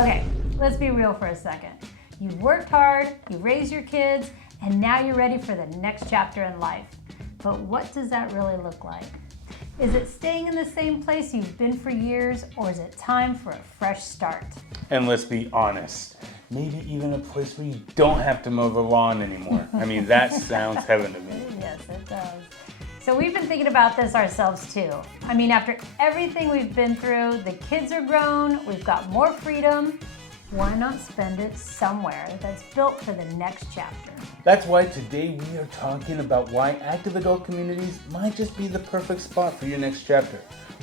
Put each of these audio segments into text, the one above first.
Okay, let's be real for a second. You've worked hard, you raised your kids, and now you're ready for the next chapter in life. But what does that really look like? Is it staying in the same place you've been for years, or is it time for a fresh start? And let's be honest, maybe even a place where you don't have to mow the lawn anymore. I mean, that sounds heaven to me. Yes, it does. So we've been thinking about this ourselves too. I mean, after everything we've been through, the kids are grown, we've got more freedom. Why not spend it somewhere that's built for the next chapter? That's why today we are talking about why active adult communities might just be the perfect spot for your next chapter.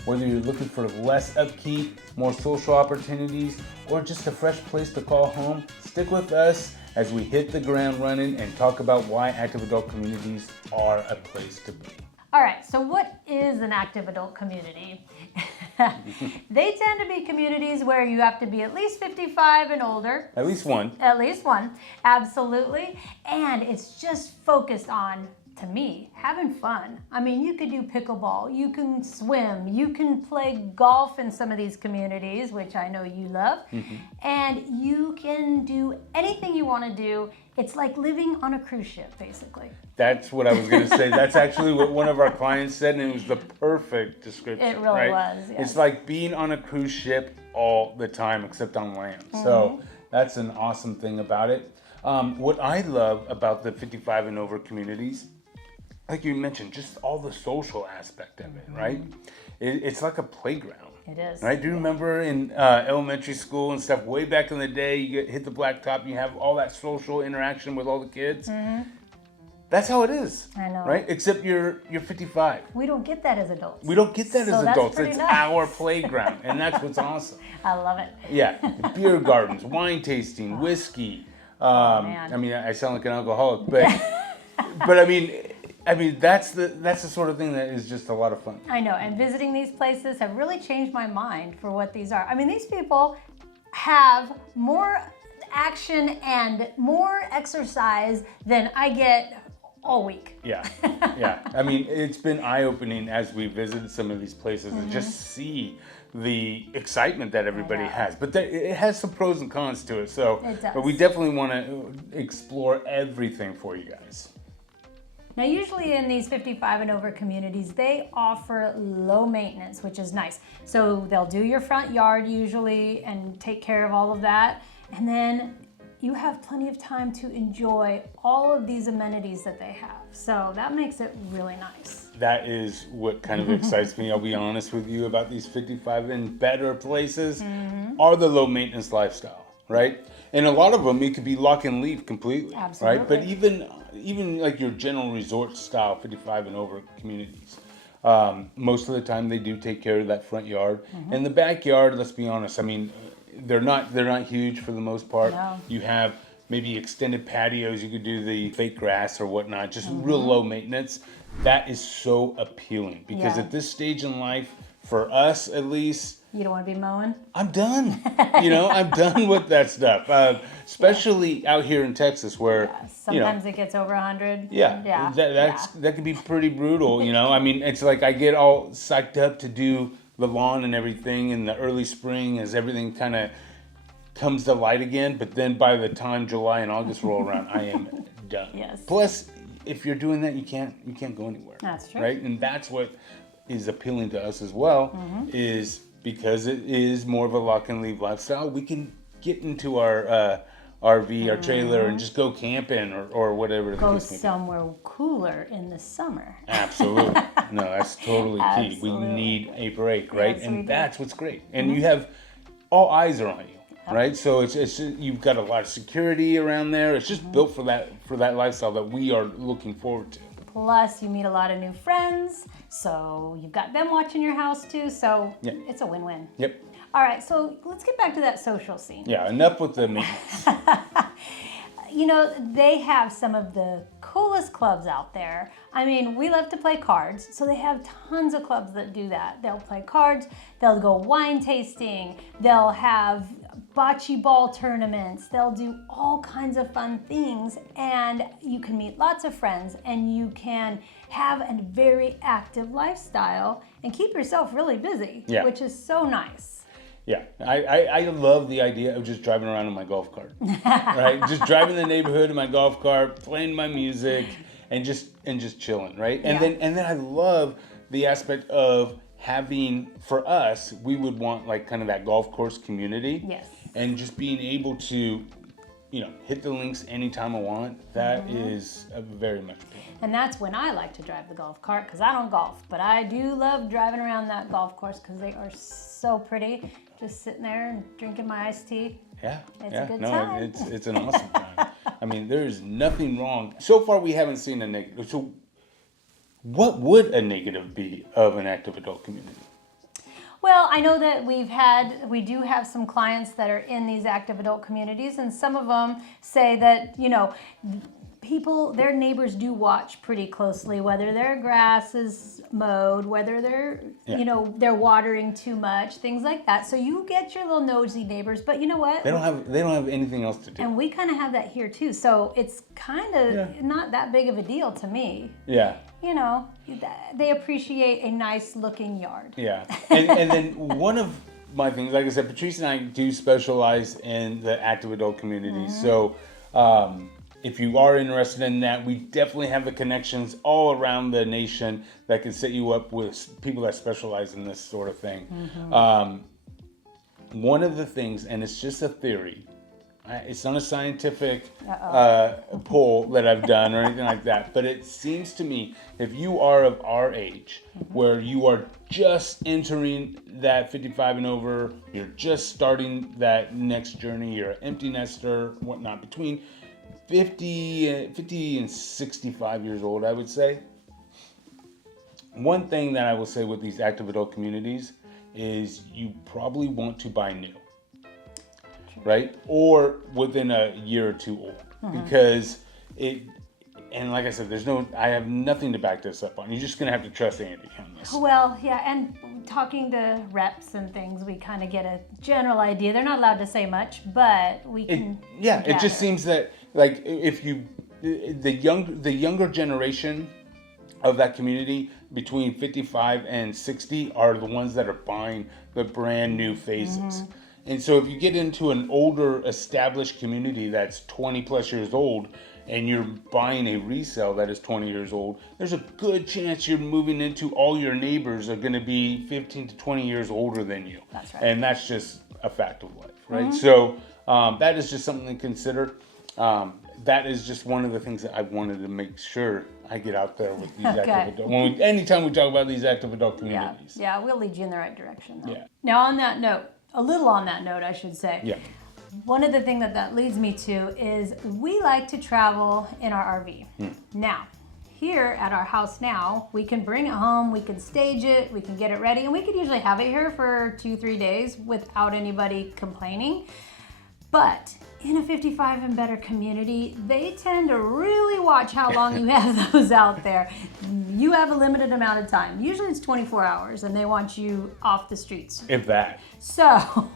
Whether you're looking for less upkeep, more social opportunities, or just a fresh place to call home, stick with us as we hit the ground running and talk about why active adult communities are a place to be. All right, so what is an active adult community? They tend to be communities where you have to be at least 55 and older. At least one. At least one, absolutely. And it's just focused on, to me, having fun. I mean, you could do pickleball, you can swim, you can play golf in some of these communities, which I know you love, and you can do anything you want to do. It's like living on a cruise ship, basically. That's what I was going to say. That's actually what one of our clients said, and it was the perfect description. It really right? was, yes. It's like being on a cruise ship all the time, except on land. So that's an awesome thing about it. What I love about the 55 and over communities, like you mentioned, just all the social aspect of it, right? It's like a playground. It is. Right? Do you remember in elementary school and stuff, way back in the day, you hit the blacktop and you have all that social interaction with all the kids? That's how it is. I know. Right? Except you're 55. We don't get that as adults. We don't get that So as that's adults. pretty It's nice. our playground, and that's what's awesome. I love it. Yeah, beer gardens, wine tasting, whiskey. man. I mean, I sound like an alcoholic, but I mean that's the sort of thing that is just a lot of fun. I know, and visiting these places have really changed my mind for what these are. I mean, these people have more action and more exercise than I get all week. Yeah, yeah. I mean, it's been eye-opening as we visited some of these places and just see the excitement that everybody has. But it has some pros and cons to it. So, It does. but we definitely want to explore everything for you guys. Now, usually in these 55 and over communities, they offer low maintenance, which is nice. So they'll do your front yard usually and take care of all of that. And then you have plenty of time to enjoy all of these amenities that they have. So that makes it really nice. That is what kind of excites me. I'll be honest with you about these 55 and better places are the low maintenance lifestyle, right? And a lot of them, it could be lock and leave completely, Absolutely. right? But even like your general resort style 55 and over communities, most of the time they do take care of that front yard. And the backyard, let's be honest, I mean, they're not huge for the most part. No. You have maybe extended patios, you could do the fake grass or whatnot, just real low maintenance. That is so appealing because Yeah. at this stage in life, for us at least, You don't want to be mowing? I'm done. I'm done with that stuff. Especially out here in Texas where, Sometimes it gets over 100. yeah, that can be pretty brutal, I mean, it's like I get all psyched up to do the lawn and everything in the early spring as everything kind of comes to light again. But then by the time July and August roll around, I am done. Yes. Plus, if you're doing that, you can't go anywhere. That's true. Right? And that's what is appealing to us as well, is because it is more of a lock and leave lifestyle. We can get into our RV, our trailer, and just go camping or whatever. the Go case may be. somewhere cooler in the summer. Absolutely. No, that's totally key. We Absolutely. need a break, right? Yes, we And do. that's what's great. And you have all eyes are on you, right? So it's you've got a lot of security around there. It's just built for that lifestyle that we are looking forward to. Plus, you meet a lot of new friends, so you've got them watching your house too, so Yeah. it's a win-win. Yep. All right, so let's get back to that social scene. Yeah, enough with the maintenance. They have some of the coolest clubs out there. I mean, we love to play cards, so they have tons of clubs that do that. They'll play cards, they'll go wine tasting, they'll have bocce ball tournaments, they'll do all kinds of fun things, and you can meet lots of friends, and you can have a very active lifestyle and keep yourself really busy, Yeah. which is so nice. Yeah, I love the idea of just driving around in my golf cart, right? Just driving the neighborhood in my golf cart, playing my music, and just chilling, right? And then I love the aspect of having, for us, we would want like kind of that golf course community. Yes. And just being able to, hit the links anytime I want. That is very much appealing. And that's when I like to drive the golf cart, because I don't golf, but I do love driving around that golf course because they are so pretty. Just sitting there and drinking my iced tea. Yeah, it's a good time. It's an awesome time. I mean, there is nothing wrong. So far, we haven't seen a negative. So, what would a negative be of an active adult community? Well, I know that we do have some clients that are in these active adult communities, and some of them say that, their neighbors do watch pretty closely whether their grass is mowed, whether they're, they're watering too much, things like that. So you get your little nosy neighbors, but you know what? They don't have anything else to do. And we kind of have that here too. So it's kind of not that big of a deal to me. Yeah. They appreciate a nice looking yard. Yeah. And then one of my things, like I said, Patrice and I do specialize in the active adult community. So if you are interested in that, we definitely have the connections all around the nation that can set you up with people that specialize in this sort of thing. One of the things, and it's just a theory, it's not a scientific poll that I've done or anything like that, but it seems to me if you are of our age, where you are just entering that 55 and over, you're just starting that next journey, you're an empty nester, whatnot, between 50 and 65 years old, I would say. One thing that I will say with these active adult communities is you probably want to buy new. Right? Or within a year or two old. Because and like I said, I have nothing to back this up on. You're just going to have to trust Andy on this. Well, yeah, and talking to reps and things, we kind of get a general idea. They're not allowed to say much, but we can it just seems that, like, if the younger generation of that community between 55 and 60 are the ones that are buying the brand new phases. And so if you get into an older established community that's 20 plus years old and you're buying a resale that is 20 years old, there's a good chance you're moving into all your neighbors are going to be 15 to 20 years older than you. That's right. And that's just a fact of life, right? So that is just something to consider. That is just one of the things that I wanted to make sure I get out there with these active adult. Anytime we talk about these active adult communities. Yeah, we'll lead you in the right direction, though. Yeah. Now, on that note, I should say. Yeah. One of the things that leads me to is we like to travel in our RV. Now, here at our house now, we can bring it home, we can stage it, we can get it ready, and we could usually have it here for 2-3 days without anybody complaining. But in a 55 and better community, they tend to really watch how long you have those out there. You have a limited amount of time. Usually it's 24 hours and they want you off the streets. If that. So,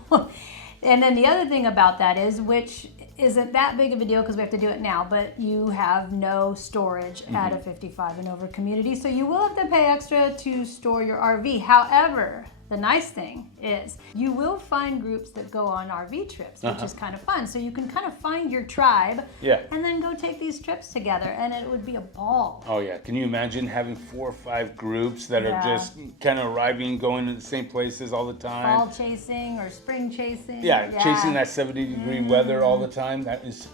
and then the other thing about that is, which isn't that big of a deal because we have to do it now, but you have no storage at a 55 and over community. So you will have to pay extra to store your RV. However, the nice thing is you will find groups that go on RV trips, which is kind of fun. So you can kind of find your tribe and then go take these trips together, and it would be a ball. Oh, yeah. Can you imagine having 4 or 5 groups that are just kind of arriving, going to the same places all the time? Fall chasing or spring chasing. Yeah, chasing that 70-degree weather all the time. That is...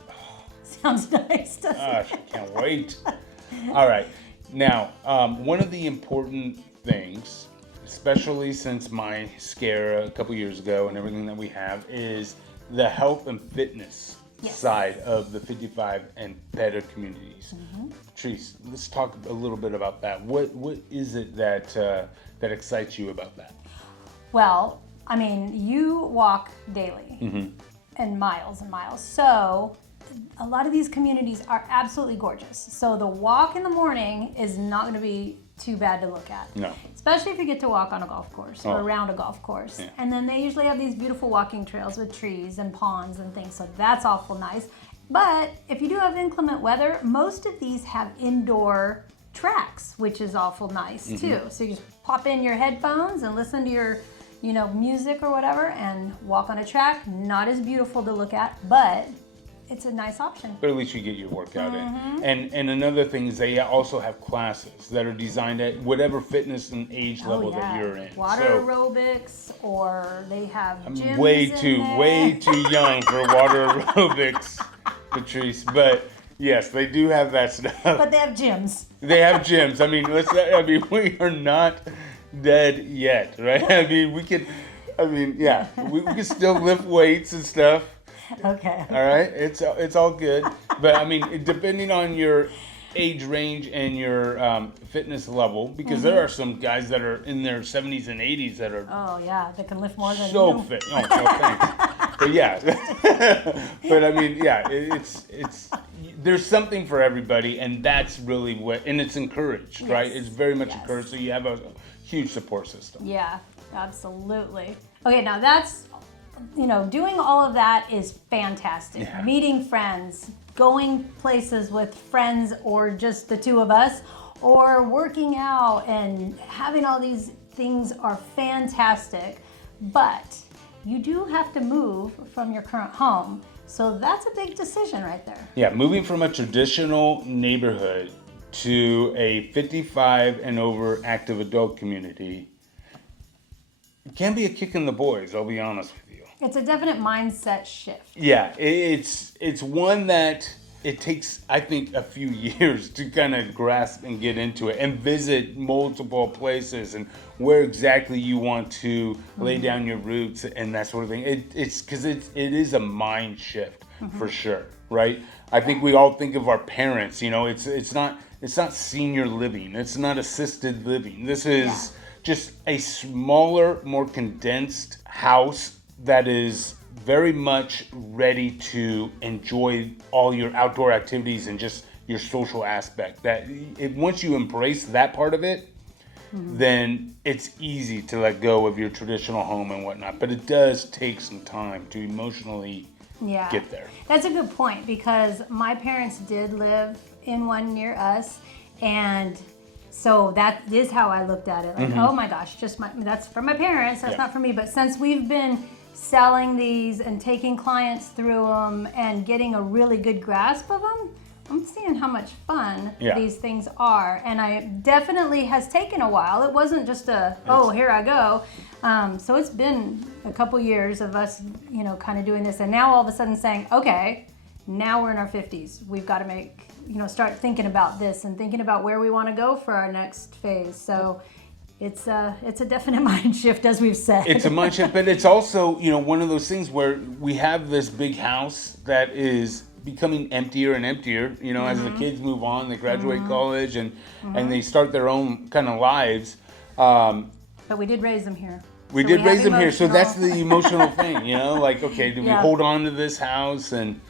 Sounds nice, doesn't it? I can't wait. All right. Now, one of the important things, especially since my scare a couple years ago and everything that we have, is the health and fitness side of the 55 and better communities. Patrice, let's talk a little bit about that. What is it that that excites you about that? Well, I mean, you walk daily and miles and miles. So a lot of these communities are absolutely gorgeous. So the walk in the morning is not going to be too bad to look at. No. Especially if you get to walk on a golf course or around a golf course. Yeah. And then they usually have these beautiful walking trails with trees and ponds and things, so that's awful nice. But if you do have inclement weather, most of these have indoor tracks, which is awful nice too. So you just pop in your headphones and listen to music or whatever and walk on a track. Not as beautiful to look at, but it's a nice option. But at least you get your workout in. And another thing is they also have classes that are designed at whatever fitness and age level that you're in. Water aerobics, or they have gyms. I'm way too young for water aerobics, Patrice. But yes, they do have that stuff. But they have gyms. They have gyms. We are not dead yet, right? We can still lift weights and stuff. Okay. All right, it's all good, but depending on your age range and your fitness level, because there are some guys that are in their 70s and 80s that are they can lift more than so you. fit. Oh, so thanks. But yeah, it's there's something for everybody, and that's really and it's encouraged, right? It's very much encouraged, so you have a huge support system. Yeah, absolutely. Okay, now that's. Doing all of that is fantastic. Yeah. Meeting friends, going places with friends or just the two of us, or working out and having all these things are fantastic. But you do have to move from your current home. So that's a big decision right there. Yeah, moving from a traditional neighborhood to a 55 and over active adult community can be a kick in the boys, I'll be honest with you. It's a definite mindset shift. Yeah, it's one that it takes, I think, a few years to kind of grasp and get into it and visit multiple places and where exactly you want to lay down your roots and that sort of thing. It's because it is a mind shift for sure, right? I think we all think of our parents. It's not senior living. It's not assisted living. This is just a smaller, more condensed house that is very much ready to enjoy all your outdoor activities and just your social aspect. Once you embrace that part of it, then it's easy to let go of your traditional home and whatnot. But it does take some time to emotionally get there. That's a good point, because my parents did live in one near us, and so that is how I looked at it. Like, oh my gosh, that's for my parents, that's not for me. But since we've been selling these and taking clients through them and getting a really good grasp of them, I'm seeing how much fun these things are. And I definitely has taken a while. It wasn't just here I go. So it's been a couple years of us, kind of doing this. And now all of a sudden saying, okay, now we're in our 50s. We've got to start thinking about this and thinking about where we want to go for our next phase. So it's a definite mind shift, as we've said. It's a mind shift, but it's also, one of those things where we have this big house that is becoming emptier and emptier, as the kids move on, they graduate college and they start their own kind of lives. But we did raise them here. We did raise them here, so that's the emotional thing, like, okay, do we hold on to this house and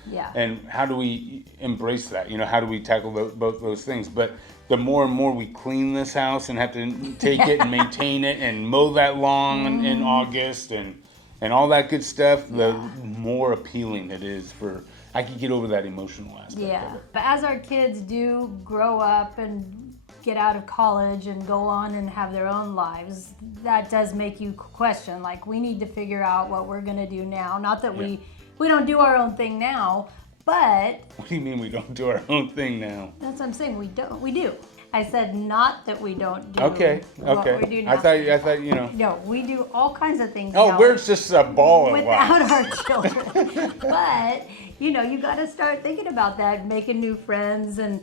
how do we embrace that? How do we tackle both those things? But the more and more we clean this house and have to take it and maintain it and mow that lawn in August and all that good stuff, the more appealing it is I could get over that emotional aspect of it. But as our kids do grow up and get out of college and go on and have their own lives, that does make you question, like, we need to figure out what we're going to do now. Not that we don't do our own thing now, but... What do you mean we don't do our own thing now? That's what I'm saying. We do. I said not that we don't do what we do now. I thought No, we do all kinds of things now. now. We're just a ball of without wax. our children. But you got to start thinking about that, making new friends, and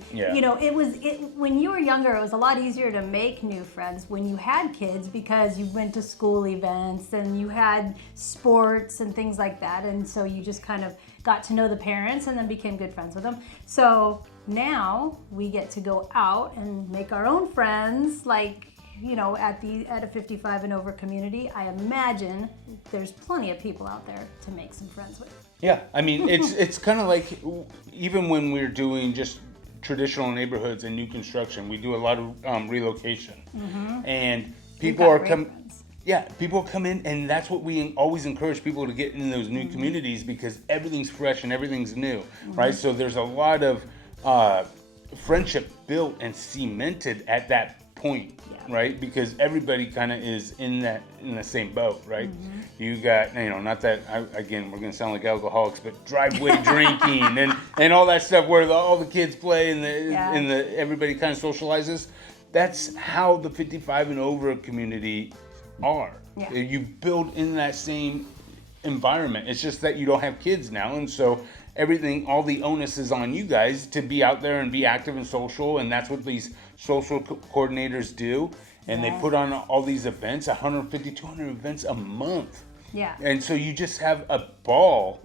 when you were younger, it was a lot easier to make new friends when you had kids, because you went to school events and you had sports and things like that, and so you just kind of got to know the parents and then became good friends with them. So now we get to go out and make our own friends, like, at a 55 and over community. I imagine there's plenty of people out there to make some friends with. Yeah, it's kind of like, even when we're doing just traditional neighborhoods and new construction, we do a lot of relocation, and people are coming. Yeah, people come in, and that's what we always encourage people to get in those new communities, because everything's fresh and everything's new, right? So there's a lot of friendship built and cemented at that point, Yeah. right? Because everybody kind of is in the same boat, right? You got, not that, again, we're going to sound like alcoholics, but driveway drinking and all that stuff where all the kids play and everybody kind of socializes. That's how the 55 and over community are. Yeah. You build in that same environment. It's just that you don't have kids now, and so all the onus is on you guys to be out there and be active and social, and that's what these social coordinators do. And they put on all these events, 150, 200 events a month. Yeah. And so you just have a ball,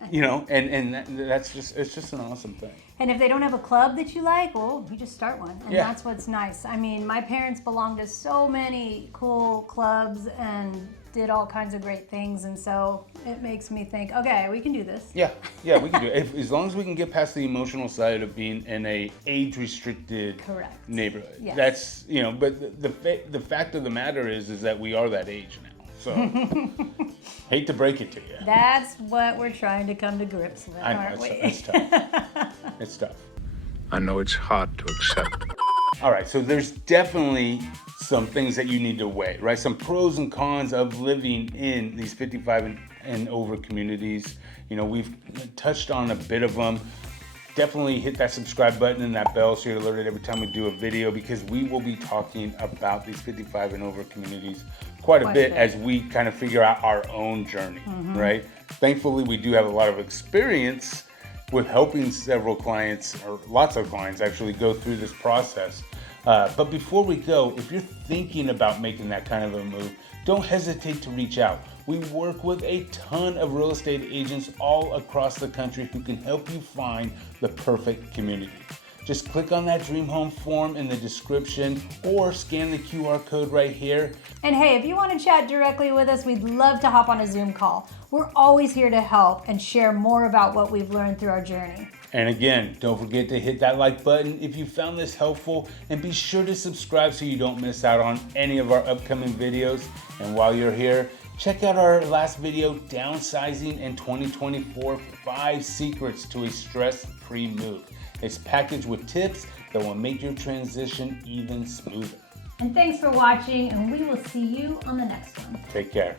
and it's just an awesome thing. And if they don't have a club that you like, well, you just start one. And that's what's nice. I mean, my parents belonged to so many cool clubs and did all kinds of great things. And so it makes me think, okay, we can do this. Yeah, we can do it. As long as we can get past the emotional side of being in a age-restricted neighborhood. Yes. That's, but the fact of the matter is that we are that age now. So, hate to break it to you. That's what we're trying to come to grips with, aren't we? It's tough. It's tough. I know it's hard to accept. All right, so there's definitely some things that you need to weigh, right? Some pros and cons of living in these 55 and over communities. We've touched on a bit of them. Definitely hit that subscribe button and that bell so you're alerted every time we do a video, because we will be talking about these 55 and over communities quite a bit as we kind of figure out our own journey, right? Thankfully, we do have a lot of experience with helping several clients, or lots of clients actually, go through this process. But before we go, if you're thinking about making that kind of a move, don't hesitate to reach out. We work with a ton of real estate agents all across the country who can help you find the perfect community. Just click on that dream home form in the description or scan the QR code right here. And hey, if you want to chat directly with us, we'd love to hop on a Zoom call. We're always here to help and share more about what we've learned through our journey. And again, don't forget to hit that like button if you found this helpful, and be sure to subscribe so you don't miss out on any of our upcoming videos. And while you're here, check out our last video, Downsizing in 2024, 5 Secrets to a Stress-Free Move. It's packaged with tips that will make your transition even smoother. And thanks for watching, and we will see you on the next one. Take care.